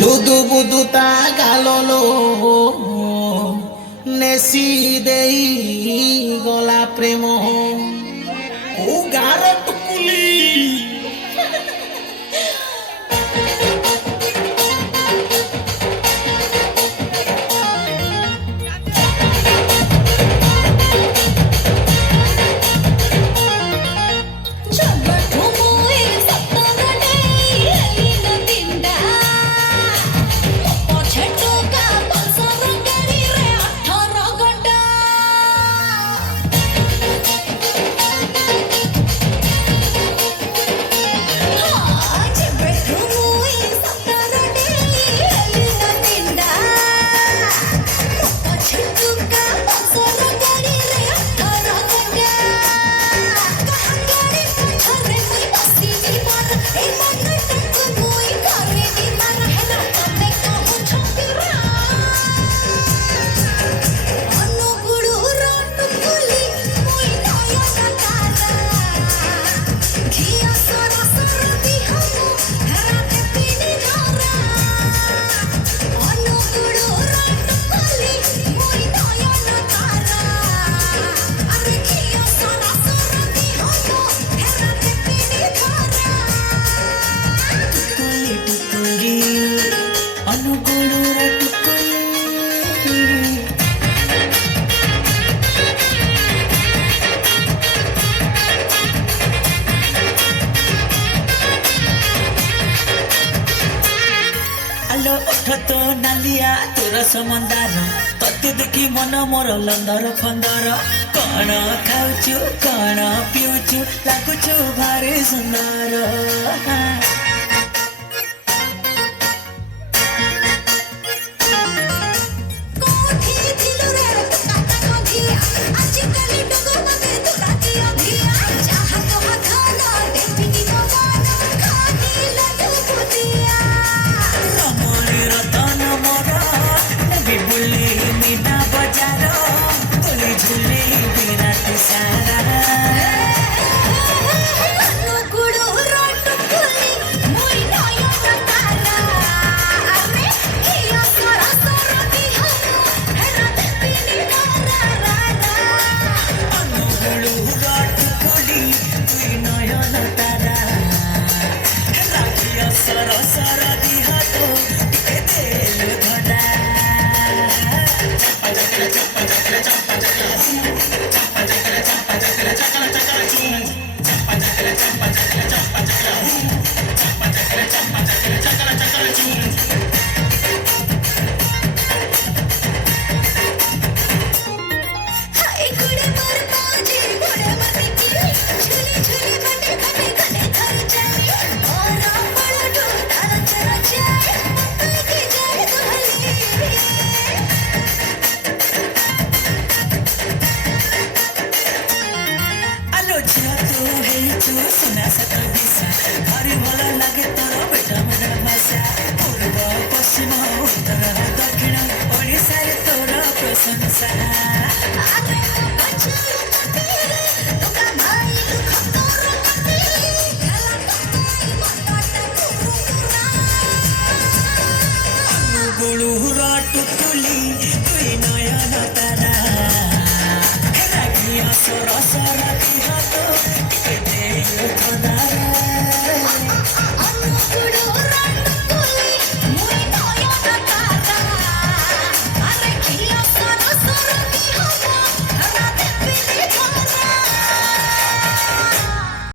ଲୁଦୁ ବୁଦୁ ତା ଗାଲଲୋ ନେସି ଦେଇ ଗଲା ପ୍ରେମ କୋଉ ଗାଁର ଟୁକୁଲି तो नालिया तोर समंदार तते देखी मन मोर लंदर फंदर कण खाऊचु कण पिउचु लागुचु भारी सुंदर सुना सत दिशा भारी भल लगे तोर बेटा मेरा भाषा पूर्व पश्चिम उत्तर दक्षिण ओडिशा रे तोर प्रशंसा गुळुरा टुकुली तुई नयन तारा रागिया सरसरती